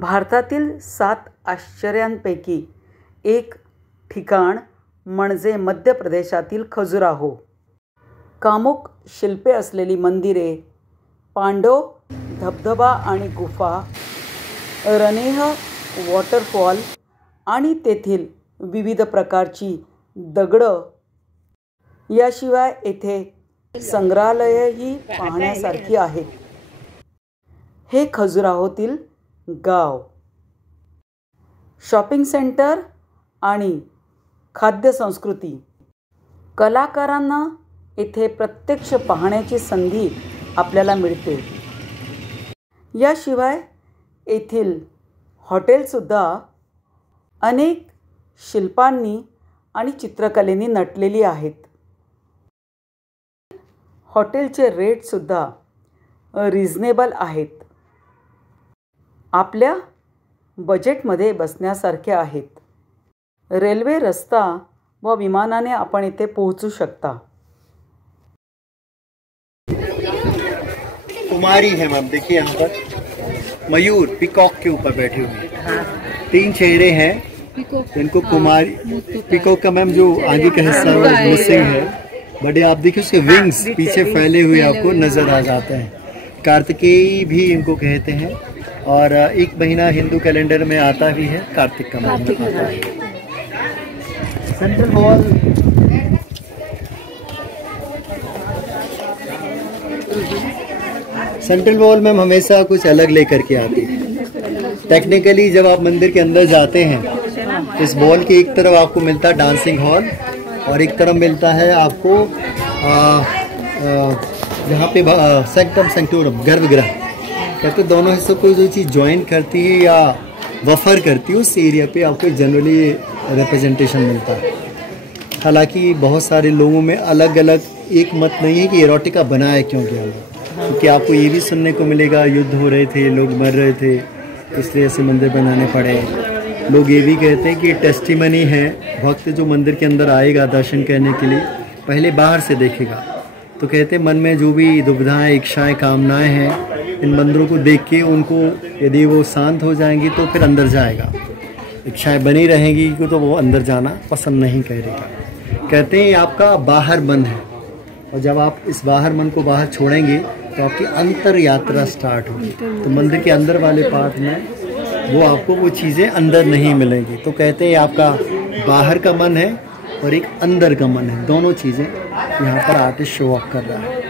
भारतातील 7 आश्चर्यांपैकी एक ठिकाण म्हणजे मध्य प्रदेशातील खजुराहो. कामुक शिल्पे असलेली मंदिरे, पांडव धबधबा आणि गुफा, रनेह वॉटरफॉल आणि तेथील विविध प्रकारची दगडं, याशिवाय येथे संग्रहालयही पाहण्यासारखी आहेत. हे खजुराहोतील गाव. शॉपिंग सेंटर आणि खाद्य संस्कृती. कलाकारांना येथे प्रत्यक्ष पाहण्याची संधी आपल्याला मिळते. याशिवाय येथील हॉटेलसुद्धा अनेक शिल्पांनी आणि चित्रकलेनी नटलेली आहेत. हॉटेलचे रेटसुद्धा रिझनेबल आहेत. आपल्या बजेटमध्ये बसण्यासारखे आहेत. रेल्वे, रस्ता व विमानाने आपण इथे पोहोचू शकता. कुमारी है मैम, देखिए यहाँ पर मयूर पीकॉक के ऊपर बैठे हुए हैं. 3 चेहरे हैं. इनको कुमारी पीकॉक का मैम जो आगे का हिस्सा मिसिंग है, बट आप देखिए उसके विंग्स पीछे फैले हुए आपको नजर आ जाते हैं. कार्तिकेय भी इनको कहते हैं और एक महीना हिंदू कैलेंडर में आता भी है, कार्तिक का महीना आता है. सेंट्रल वॉल में हम हमेशा कुछ अलग लेकर के आते हैं. टेक्निकली जब आप मंदिर के अंदर जाते हैं, इस वॉल के एक तरफ आपको मिलता है डांसिंग हॉल और एक तरफ मिलता है आपको यहाँ पे सेक्टम सेंक्टोरम गर्भगृह कहते. दोनों हिस्सों को जो चीज़ ज्वाइन करती है या वफर करती है, उस एरिया पे आपको जनरली रिप्रेजेंटेशन मिलता है. हालांकि बहुत सारे लोगों में अलग अलग एक मत नहीं है कि एरोटिका बनाया क्यों गया, क्योंकि आपको ये भी सुनने को मिलेगा युद्ध हो रहे थे, लोग मर रहे थे, इसलिए ऐसे मंदिर बनाने पड़े. लोग ये भी कहते हैं कि टेस्टिमनी है, भक्त जो मंदिर के अंदर आएगा दर्शन करने के लिए पहले बाहर से देखेगा, तो कहते हैं मन में जो भी दुविधाएं, इच्छाएं, कामनाएं हैं, इन मंदिरों को देख के उनको यदि वो शांत हो जाएंगी तो फिर अंदर जाएगा. इच्छाएं बनी रहेंगी तो वो अंदर जाना पसंद नहीं करेगा. कहते हैं आपका बाहर मन है, और जब आप इस बाहर मन को बाहर छोड़ेंगे तो आपकी अंतर यात्रा स्टार्ट होगी. तो मंदिर के अंदर वाले पार्ट में वो आपको वो चीज़ें अंदर नहीं मिलेंगी. तो कहते हैं आपका बाहर का मन है और एक अंदर का मन है, दोनों चीज़ें यहाँ पर आर्टिस्ट शो ऑफ कर रहा है.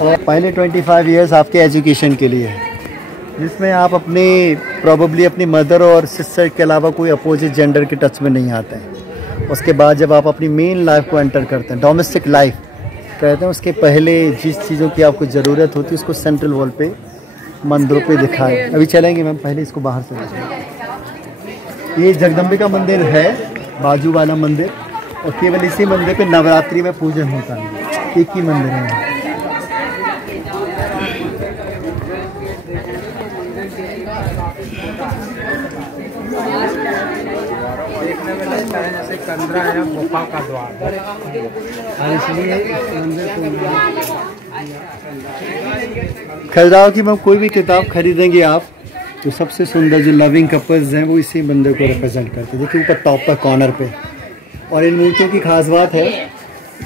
और पहले 25 ईयर्स आपके एजुकेशन के लिए है, जिसमें आप अपने प्रॉबेबली अपनी मदर और सिस्टर के अलावा कोई अपोजिट जेंडर के टच में नहीं आते हैं. उसके बाद जब आप अपनी मेन लाइफ को एंटर करते हैं, डोमेस्टिक लाइफ कहते हैं, उसके पहले जिस चीज़ों की आपको ज़रूरत होती है उसको सेंट्रल वॉल पे मंदिरों पे दिखाएं. अभी चलेंगे मैम, पहले इसको बाहर से देखें. ये जगदम्बिका मंदिर है, बाजू वाला मंदिर, और केवल इसी मंदिर पे नवरात्रि में पूजन होता है. एक ही मंदिर है. कंदरा है गुफा का द्वार, इसलिए खजुराहो की मैं कोई भी किताब खरीदेंगे आप, तो सबसे सुंदर जो लविंग कपल्स हैं वो इसी मंदिर को रिप्रेजेंट करते हैं. देखिए ऊपर टॉप पर कॉर्नर पे. और इन मूर्तियों की खास बात है,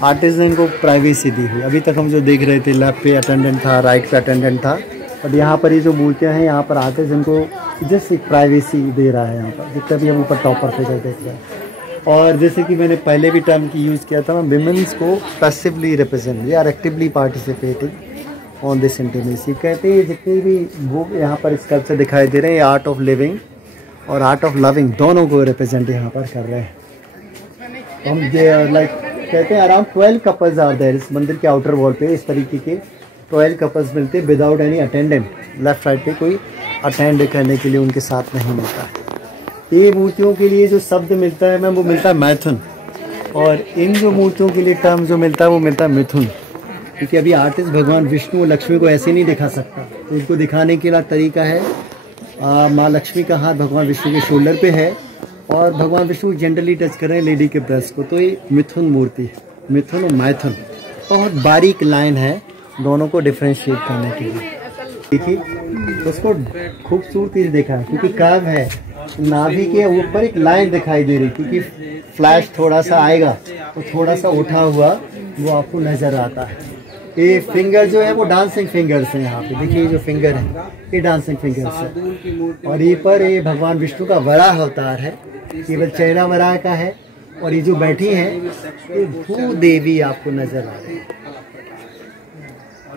आर्टिस्ट ने इनको प्राइवेसी दी हुई. अभी तक हम जो देख रहे थे, लेफ्ट पे अटेंडेंट था, राइट पे अटेंडेंट था, बट यहाँ पर ये जो मूर्तियाँ हैं, यहाँ पर आर्टिस्ट इनको जस्ट एक प्राइवेसी दे रहा है. यहाँ पर जितना भी हम ऊपर टॉपर पे देख रहे हैं. और जैसे कि मैंने पहले भी टर्म की यूज़ किया था, विमेंस को पैसिवली रिप्रेजेंट या actively participating on this intimacy. कहते हैं जितनी भी वो यहाँ पर स्कल्पचर दिखाई दे रहे हैं, आर्ट ऑफ लिविंग और आर्ट ऑफ लविंग दोनों को रिप्रेजेंट यहाँ पर कर रहे हैं. हम लाइक कहते हैं अराउंड 12 कपल्स आर देयर. इस मंदिर के आउटर वॉल पे इस तरीके के 12 कपल्स मिलते हैं without any attendant. Left side पे कोई अटेंड करने के लिए उनके साथ नहीं मिलता है. ये मूर्तियों के लिए जो शब्द मिलता है मैम, वो मिलता है मैथुन. और इन जो मूर्तियों के लिए टर्म जो मिलता है वो मिलता है मिथुन. क्योंकि अभी आर्टिस्ट भगवान विष्णु और लक्ष्मी को ऐसे नहीं दिखा सकता, तो उनको दिखाने के लिए तरीका है, माँ लक्ष्मी का हाथ भगवान विष्णु के शोल्डर पे है और भगवान विष्णु जेंटली टच कर रहे हैं लेडी के ब्रेस्ट को. तो ये मिथुन मूर्ति है. मिथुन और मैथुन बहुत बारीक लाइन है दोनों को डिफ्रेंशिएट करने के लिए. देखिए उसको खूबसूरती से देखा क्योंकि कर्व है, नाभि के ऊपर एक लाइन दिखाई दे रही क्योंकि फ्लैश थोड़ा सा आएगा तो थोड़ा सा उठा हुआ वो आपको नज़र आता है। ये फिंगर जो है वो डांसिंग फिंगर्स हैं। यहाँ पे देखिए ये जो फिंगर है ये डांसिंग फिंगर्स है। और ये पर ये भगवान विष्णु का वराह अवतार है, केवल चेहरा वराह का है। और ये जो बैठी हैं ये भू देवी आपको नजर आ रही है।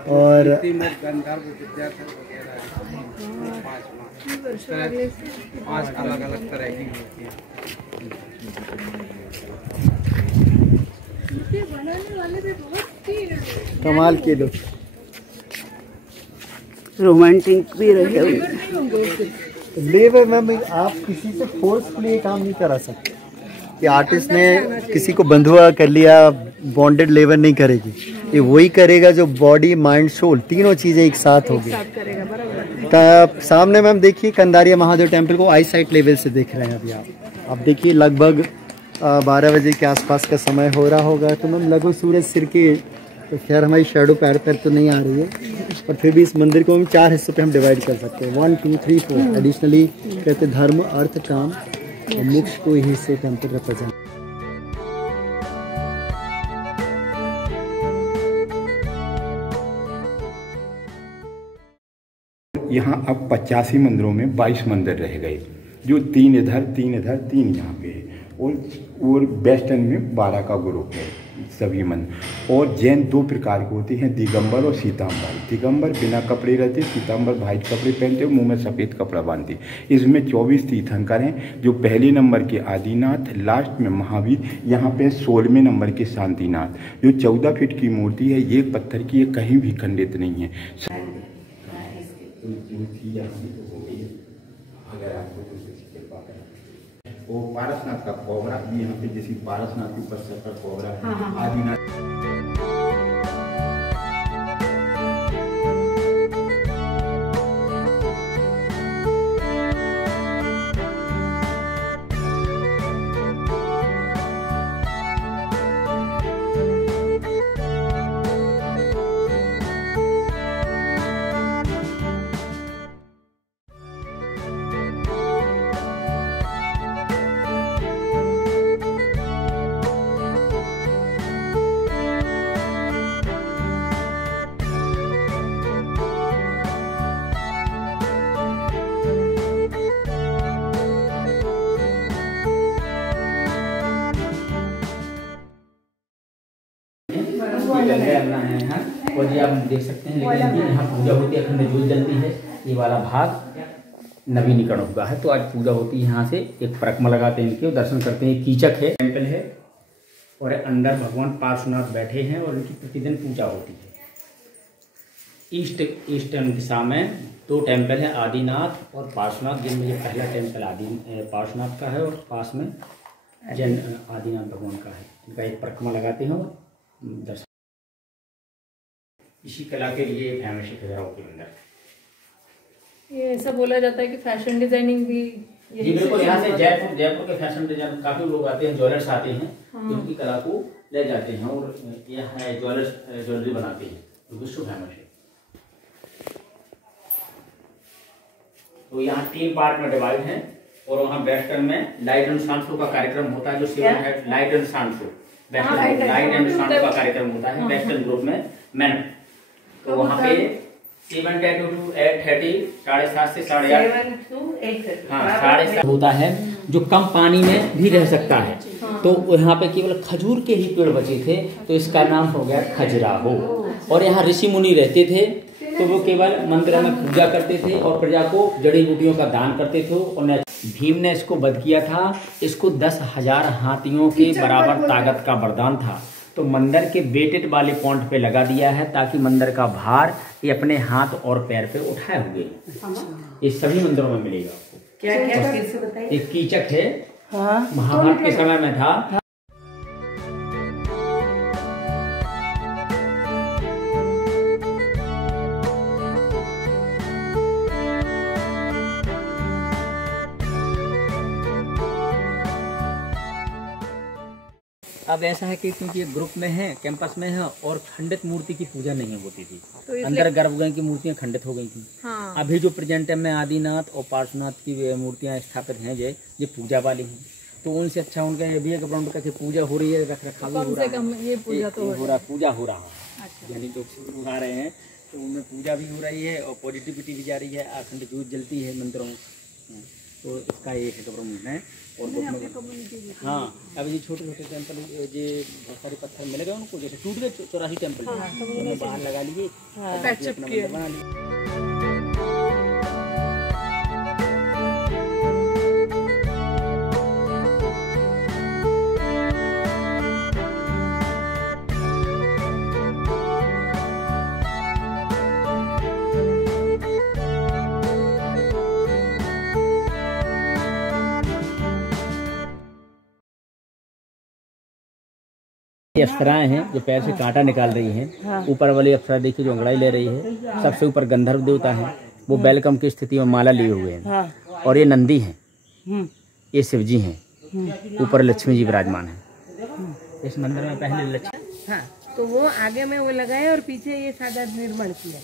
और पांच अलग अलग तरह की मूर्तियां। कमाल के लोग रोमांटिक भी रहे। लेबर मैम आप किसी से फोर्सफुली ये काम नहीं करा सकते कि आर्टिस्ट ने किसी को बंधुआ कर लिया, बॉन्डेड लेबर नहीं करेगी। ये वही करेगा जो बॉडी माइंड सोल तीनों चीज़ें एक साथ होगी। तब सामने मैम देखिए कंदारिया महादेव टेम्पल को आई साइट लेवल से देख रहे हैं अभी आप देखिए लगभग 12 बजे के आसपास का समय हो रहा होगा। तो मैम लगभग सूरज सिर के, तो खैर हमारी शेडो पैर तो नहीं आ रही है, पर फिर भी इस मंदिर को हम 4 हिस्सों पे हम डिवाइड कर सकते हैं। 1 2 3 4 एडिशनली कहते धर्म अर्थ काम और मोक्ष को यही से टेम्पल रिप्रेजेंट। यहाँ अब 85 मंदिरों में 22 मंदिर रह गए, जो 3 इधर 3 यहाँ पे है। और वेस्टर्न में 12 का ग्रुप है सभी मंदिर। और जैन 2 प्रकार के होते हैं, दिगंबर और सीतांबर। दिगंबर बिना कपड़े रहते, सीतांबर वाइट कपड़े पहनते, मुंह में सफ़ेद कपड़ा बांधते। इसमें 24 तीर्थंकर हैं, जो पहले नंबर के आदिनाथ, लास्ट में महावीर, यहाँ पे 16वें नंबर के शांतिनाथ, जो 14 फीट की मूर्ति है। ये पत्थर की ये कहीं भी खंडित नहीं है। अगर आपको वो पारसनाथ का कोबरा, यहाँ पे जैसे पारसनाथ के ऊपर सर का कोबरा है, आदिनाथ। और ये आप देख सकते हैं, लेकिन यहाँ पूजा होती है, अखंड ज्योत जलती है। ये वाला भाग नवीनीकरण हुआ है, तो आज पूजा होती है। यहाँ से एक परिक्रमा लगाते हैं इनके, दर्शन करते हैं। कीचक है, टेम्पल है, और अंदर भगवान पार्श्वनाथ बैठे हैं और इनकी प्रतिदिन पूजा होती है। ईस्टर्न दिशा में 2 टेम्पल है, आदिनाथ और पार्श्वनाथ, जिनमें ये पहला टेम्पल पार्श्वनाथ का है और पास में जैन आदिनाथ भगवान का है। इनका एक परिक्रमा लगाते हैं और दर्शन। इसी कला के लिए फेमस है खजुराहो के अंदर। ये ऐसा बोला जाता है कि फैशन डिजाइनिंग भी जी बिल्कुल, यहाँ से जयपुर के फैशन डिजाइन काफी लोग आते हैं, ज्वेलर्स आते हैं, उनकी कला को ले जाते हैं और यहाँ ज्वेलरी बनाते हैं, तो विश्व फेमस है। तो यहाँ 3 पार्ट में डिवाइड है, और वहाँ वेस्टर्न में लाइट एंड साउंड शो का कार्यक्रम होता है, जो 7 है light and sound show, light and sound का कार्यक्रम होता है वेस्टर्न ग्रुप में मैन। तो वहाँ पे 7:30 to 8:30, 7:30 से 8:30, हाँ 7:30 होता है, जो कम पानी में भी रह सकता है। तो यहाँ पे केवल खजूर के ही पेड़ बचे थे, तो इसका नाम हो गया खजुराहो। और यहाँ ऋषि मुनि रहते थे, तो वो केवल मंदिर में पूजा करते थे और प्रजा को जड़ी बूटियों का दान करते थे। और भीम ने इसको वध किया था। इसको 10,000 हाथियों के बराबर ताकत का वरदान था। तो मंदिर के वेटेड वाले पॉइंट पे लगा दिया है, ताकि मंदिर का भार ये अपने हाथ और पैर पे उठाए हुए। ये सभी मंदिरों में मिलेगा आपको। क्या एक कीचक है, महाभारत के समय में था। अब ऐसा है कि क्योंकि ये ग्रुप में है, कैंपस में है, और खंडित मूर्ति की पूजा नहीं होती थी, तो अंदर गर्भगृह की मूर्तियां खंडित हो गई थी। हाँ। अभी जो प्रेजेंट में आदिनाथ और पार्श्वनाथ की मूर्तियां स्थापित हैं, ये पूजा वाली हैं, तो उनसे अच्छा उनका ये भी है कि उनका पूजा हो रही है, रख रखाव हो रहा है, कम ये पूजा तो हो रहा, पूजा हो रहा है, यानी जो उठा रहे हैं तो उनमें पूजा भी हो रही है और पॉजिटिविटी भी जा रही है, अखंड ज्योत जलती है मंदिरों में, तो इसका ये है गवर्नमेंट है। और हाँ, अब ये छोटे छोटे टेम्पल, ये बहुत सारे पत्थर मिल गए उनको, जैसे टूट गए 84 टेम्पल, उन्होंने बाहर लगा लिए, अपना मंदिर बना लिया। ये अप्सराएं हैं जो पैर से कांटा निकाल रही हैं। ऊपर वाली अप्सरा देखिए जो अंगड़ाई ले रही है, सबसे ऊपर गंधर्व देवता है, वो वेलकम की स्थिति में माला लिए हुए हैं, और ये नंदी हैं, ये शिव जी हैं, ऊपर लक्ष्मी जी विराजमान हैं। इस मंदिर में पहले लक्ष्मी, हाँ, तो वो आगे में वो लगाए और पीछे ये सादा निर्माण किया।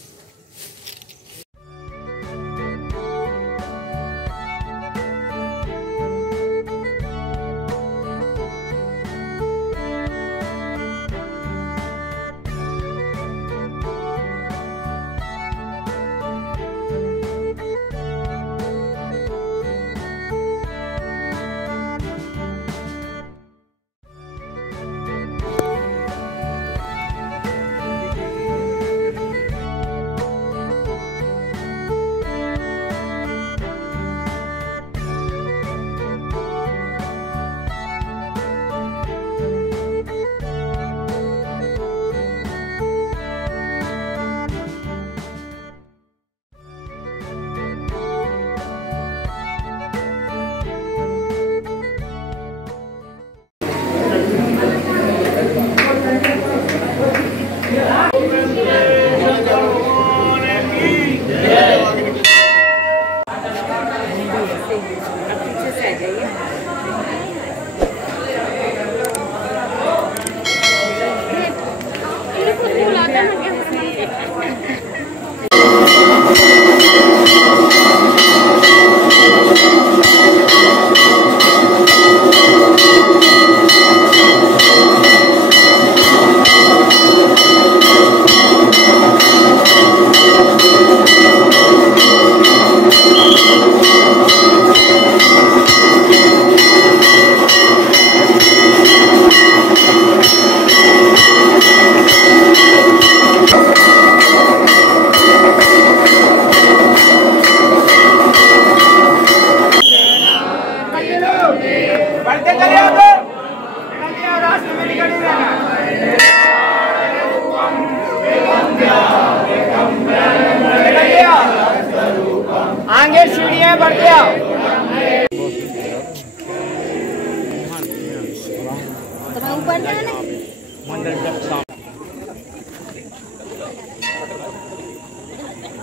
आगे सीढ़ियां बढ़ते आओ।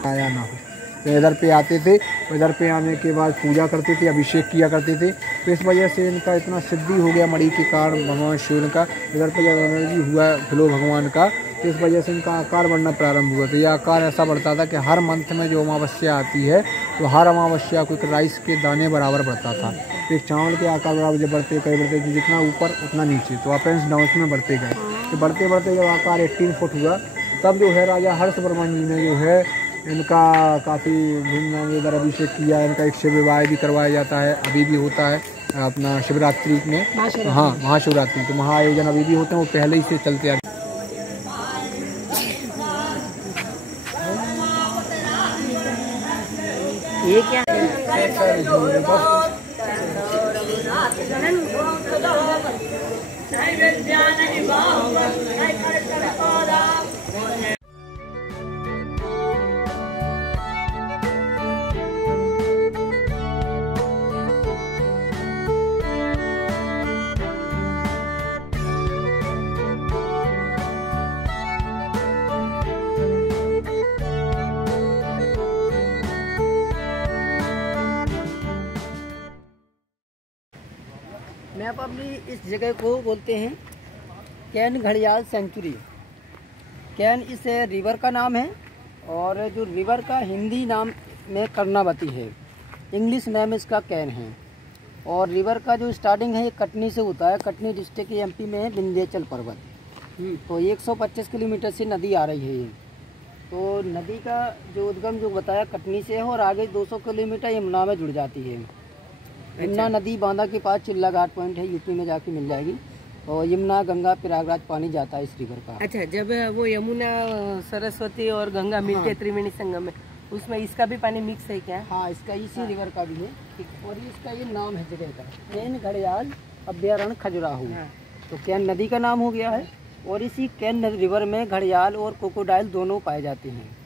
आया ना तो इधर पे आते थे, इधर पे आने के बाद पूजा करते थे, अभिषेक किया करते थे। तो इस वजह से इनका इतना सिद्धि हो गया मणि के कारण भगवान शिव का। इधर पे जब एनर्जी हुआ फ्लो भगवान का, तो इस वजह से इनका आकार बढ़ना प्रारंभ हुआ। तो यह आकार ऐसा बढ़ता था कि हर मंथ में जो अमावस्या आती है, तो हर अमावस्या को एक राइस के दाने बराबर बढ़ता था। तो एक चावल के आकार बराबर जब बढ़ते कई बढ़ते, जितना ऊपर उतना नीचे, तो अप एंड डाउन में बढ़ते गए। तो बढ़ते बढ़ते जब आकार 18 फुट हुआ, तब जो है राजा हर्षवर्मन जी ने जो है इनका काफ़ी धूमधाम इधर अभिषेक किया। इनका एक शिव विवाह भी करवाया जाता है, अभी भी होता है अपना शिवरात्रि में। हाँ, महाशिवरात्रि, तो महाआयोजन अभी भी होते हैं, वो पहले ही से चलते आ। ये क्या मैप अपनी इस जगह को बोलते हैं कैन घड़ियाल सेंचुरी। कैन इस रिवर का नाम है और जो रिवर का हिंदी नाम में कर्णावती है, इंग्लिश नेम इसका कैन है। और रिवर का जो स्टार्टिंग है ये कटनी से होता है। कटनी डिस्ट्रिक्ट एमपी में है, विंध्याचल पर्वत। तो 125 किलोमीटर से नदी आ रही है ये। तो नदी का जो उद्गम जो बताया कटनी से है और आगे 200 किलोमीटर यमुना में जुड़ जाती है। यमुना नदी बांदा के पास चिल्ला घाट पॉइंट है, यूपी में जाके मिल जाएगी। और यमुना गंगा प्रयागराज पानी जाता है इस रिवर का। अच्छा, जब वो यमुना सरस्वती और गंगा मिलते त्रिवेणी संगम में, उसमें इसका भी पानी मिक्स है क्या? हाँ, इसका इसी रिवर का भी है। और इसका ये नाम है जगह का, कैन घड़ियाल अभ्यारण्य खजुराहो। तो कैन नदी का नाम हो गया है। और इसी कैन रिवर में घड़ियाल और क्रोकोडाइल दोनों पाए जाते हैं।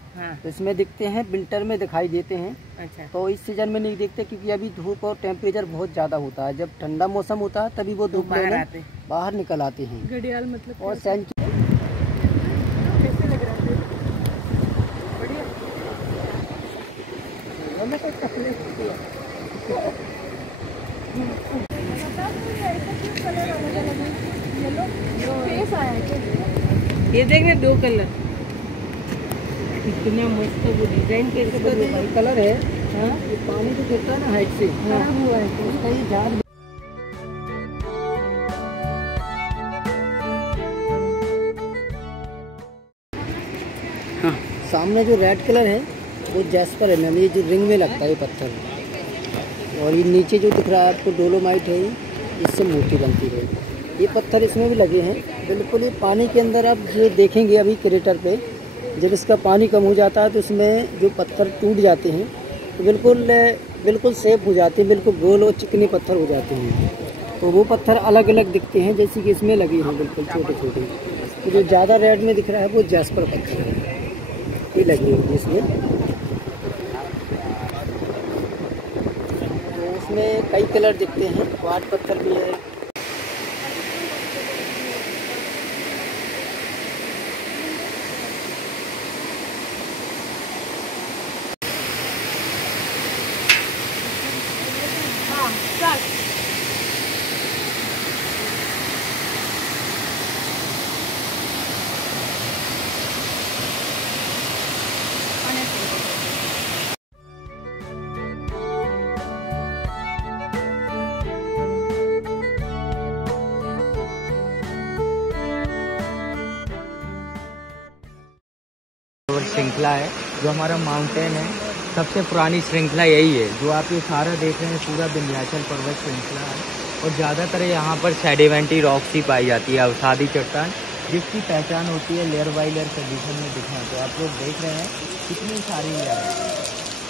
तो इसमें दिखते हैं, विंटर में दिखाई देते हैं। अच्छा। तो इस सीजन में नहीं दिखते क्योंकि अभी धूप और टेम्परेचर बहुत ज़्यादा होता है। जब ठंडा मौसम होता है तभी वो धूप में बाहर निकल आते हैं। घड़ियाल मतलब और सेंचुरी कैसे लग रहा है? बढ़िया। ये देखने 2 कलर कितना मस्त, वो डिजाइन कैसे बना है। कलर है। हाँ, ये पानी जो गिरता है ना हाइट से खराब हुआ है, तो उसका ये झाग। हाँ, सामने जो रेड कलर है वो जैस्पर है मैम, ये जो रिंग में लगता है ये पत्थर। और ये नीचे जो दिख रहा है आपको डोलोमाइट है, इससे मूर्ति बनती है। ये पत्थर इसमें भी लगे हैं बिल्कुल। ये पानी के अंदर आप जो देखेंगे अभी क्रेटर पे, जब इसका पानी कम हो जाता है तो इसमें जो पत्थर टूट जाते हैं तो बिल्कुल सेफ हो जाते हैं, बिल्कुल गोल और चिकने पत्थर हो जाते हैं। तो वो पत्थर अलग अलग दिखते हैं, जैसे कि इसमें लगे हैं बिल्कुल छोटे छोटे। तो जो ज़्यादा रेड में दिख रहा है वो जैस्पर पत्थर है, ये लगे हुए इसमें। तो उसमें कई कलर दिखते हैं, क्वार्ट्ज पत्थर भी है। श्रृंखला है जो हमारा माउंटेन है, सबसे पुरानी श्रृंखला यही है। जो आप ये सारा देख रहे हैं पूरा विंध्याचल पर्वत श्रृंखला है। और ज़्यादातर यहाँ पर सेडिमेंट्री रॉक्स ही पाई जाती है, अवसादी चट्टान, जिसकी पहचान होती है लेयर बाई लेयर कंडीशन में दिखना। तो आप लोग देख रहे हैं कितनी सारी लेयर है।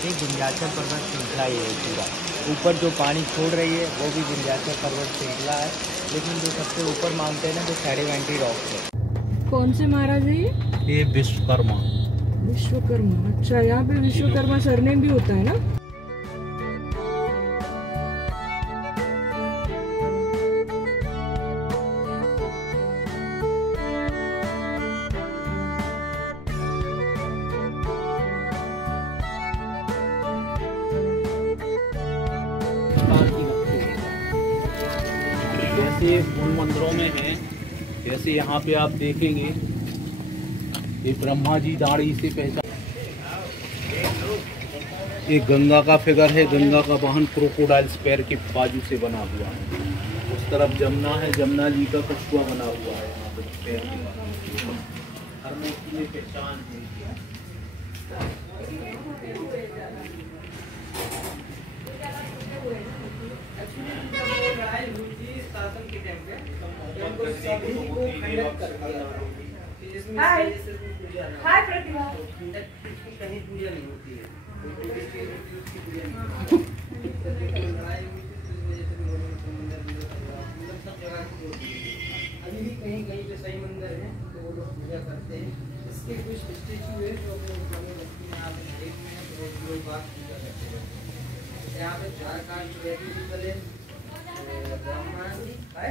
एक विंध्याचल पर्वत श्रृंखला ही है पूरा। ऊपर जो पानी छोड़ रही है वो भी विंध्याचल पर्वत श्रृंखला है, लेकिन जो सबसे ऊपर माउंटेन है वो सेडिमेंट्री रॉक्स है। कौन से महाराज है ये? विश्वकर्मा। विश्वकर्मा, अच्छा। यहाँ पे विश्वकर्मा सरनेम भी होता है ना? जैसे उन मंदिरों में है, जैसे यहाँ पे आप देखेंगे ये ब्रह्मा जी दाढ़ी से पहचान। ये गंगा का फिगर है, गंगा का वाहन क्रोकोडाइल पैर के बाजू से बना हुआ है। उस तरफ जमुना है, जमुना जी का कछुआ बना हुआ है यहाँ पे पैर के बाजू। हर मूर्ति में पहचान है। हाय प्रतिभा। कहीं पूजा नहीं होती है। अभी भी कहीं कहीं पे सही मंदिर है तो वो लोग पूजा करते हैं। इसके कुछ स्टेचू है जो अपने बस्ती में आप देख रहे हैं, तो लोग बात पूजा करते हैं। यहाँ पे झारखंड है, ब्राह्मण है।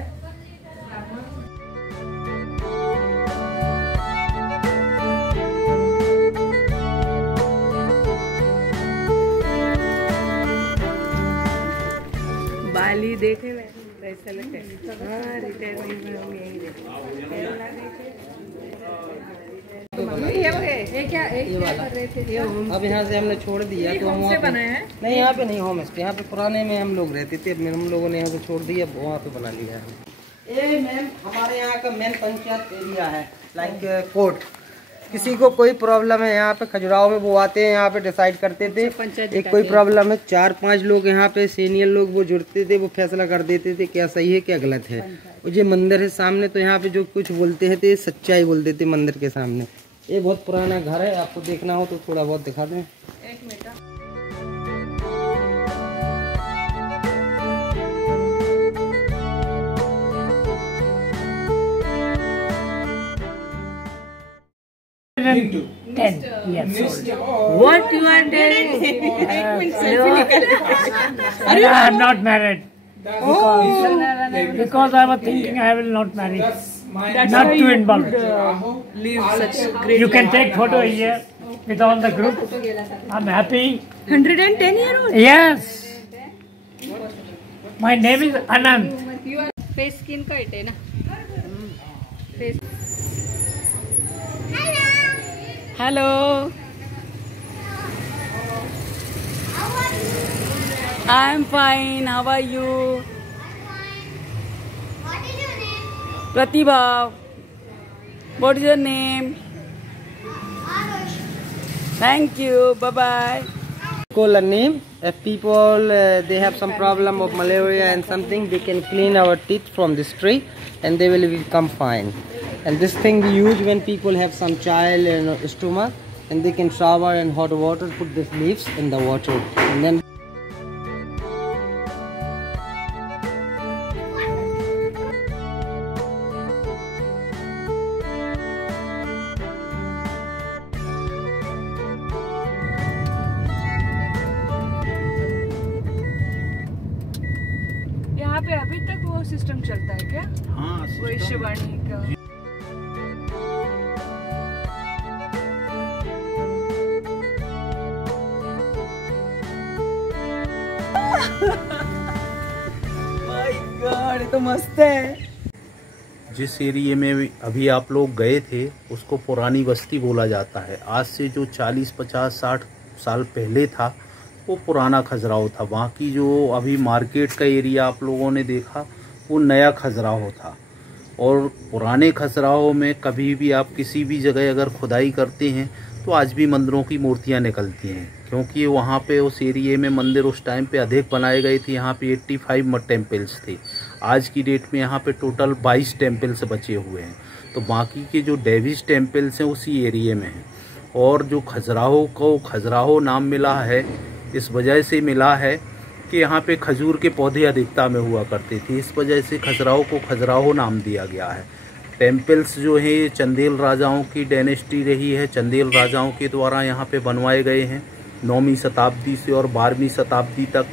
बाली देखे मैं। हाँ रिटायरमेंट में हम यहीं अब यहाँ से हमने छोड़ दिया तो हम नहीं, यहाँ पे नहीं होम स्टे, यहाँ पे पुराने में हम लोग रहते थे, हम लोगों ने यहाँ पे छोड़ दिया, वहाँ पे बना लिया है। ये मैम हमारे यहाँ का मेन पंचायत एरिया है, लाइक कोर्ट। किसी को कोई प्रॉब्लम है यहाँ पे खजुराहो में वो आते हैं, यहाँ पे डिसाइड करते थे। एक कोई प्रॉब्लम है, 4-5 लोग यहाँ पे सीनियर लोग वो जुड़ते थे, वो फैसला कर देते थे क्या सही है क्या गलत है। और ये मंदिर है सामने, तो यहाँ पे जो कुछ बोलते थे सच्चाई बोलते थे मंदिर के सामने। ये बहुत पुराना घर है, आपको देखना हो तो थोड़ा बहुत दिखा दें। एक minute. Yes. What you are doing? I am not married. Because I was thinking I will not marry. Not too involved. You can take photo here with all the group. I'm happy. 110-year-old? Yes. My name is Anand. Face skin का है ना? Face. Hello. I'm fine. How are you? What is your name? Pratibha. What is your name? Arush. Thank you. Bye bye. Call a name. If people they have some problem of malaria and something, they can clean our teeth from this tree, and they will become fine. And this thing we use when people have some child and stomach, and they can shower in hot water, put these leaves in the water, and then यहाँ पे अभी तक वो system चलता है क्या? हाँ, भविष्यवाणी का। माय गॉड, ये तो मस्त है। जिस एरिया में अभी आप लोग गए थे उसको पुरानी बस्ती बोला जाता है। आज से जो 40, 50, 60 साल पहले था वो पुराना खजुराहो था। वहाँ की जो अभी मार्केट का एरिया आप लोगों ने देखा वो नया खजुराहो था। और पुराने खजुराहो में कभी भी आप किसी भी जगह अगर खुदाई करते हैं तो आज भी मंदिरों की मूर्तियाँ निकलती हैं, क्योंकि वहाँ पे उस एरिए में मंदिर उस टाइम पे अधिक बनाए गए थे। यहाँ पे 85 टेम्पल्स थे। आज की डेट में यहाँ पे टोटल 22 टेम्पल्स बचे हुए हैं। तो बाकी के जो डेविस टेम्पल्स हैं उसी एरिए में हैं। और जो खजुराहो को खजुराहो नाम मिला है इस वजह से मिला है कि यहाँ पे खजूर के पौधे अधिकता में हुआ करते थे, इस वजह से खजुराहो को खजुराहो नाम दिया गया है। टेम्पल्स जो हैं ये चंदेल राजाओं की डायनेस्टी रही है, चंदेल राजाओं के द्वारा यहाँ पे बनवाए गए हैं। 9वीं शताब्दी से और 12वीं शताब्दी तक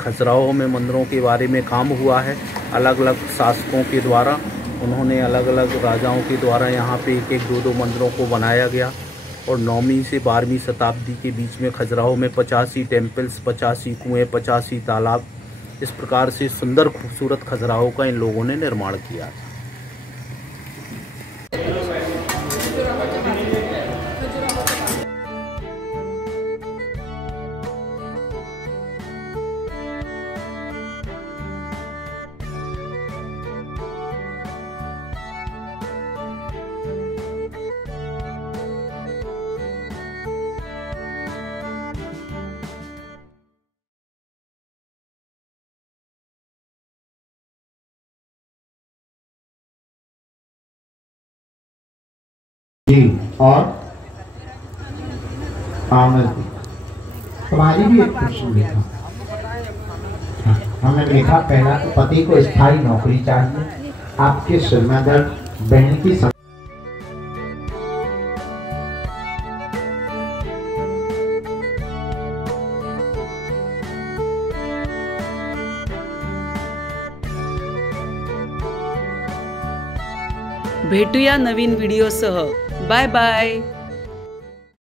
खजुराहो में मंदिरों के बारे में काम हुआ है। अलग अलग शासकों के द्वारा उन्होंने अलग अलग राजाओं के द्वारा यहाँ पे 1-1, 2-2 मंदिरों को बनाया गया। और 9वीं से 12वीं शताब्दी के बीच में खजुराहो में 85 टेम्पल्स, 85 कुएँ, 85 तालाब, इस प्रकार से सुंदर खूबसूरत खजुराहो का इन लोगों ने निर्माण किया। जी, और आमद तुम्हारी भी एक प्रश्न लिखा। हमने लिखा पहला तो पति को स्थायी नौकरी चाहिए, आपके सिर में दर्द, बहन की भेटूया नवीन व्हिडिओसह। Bye bye.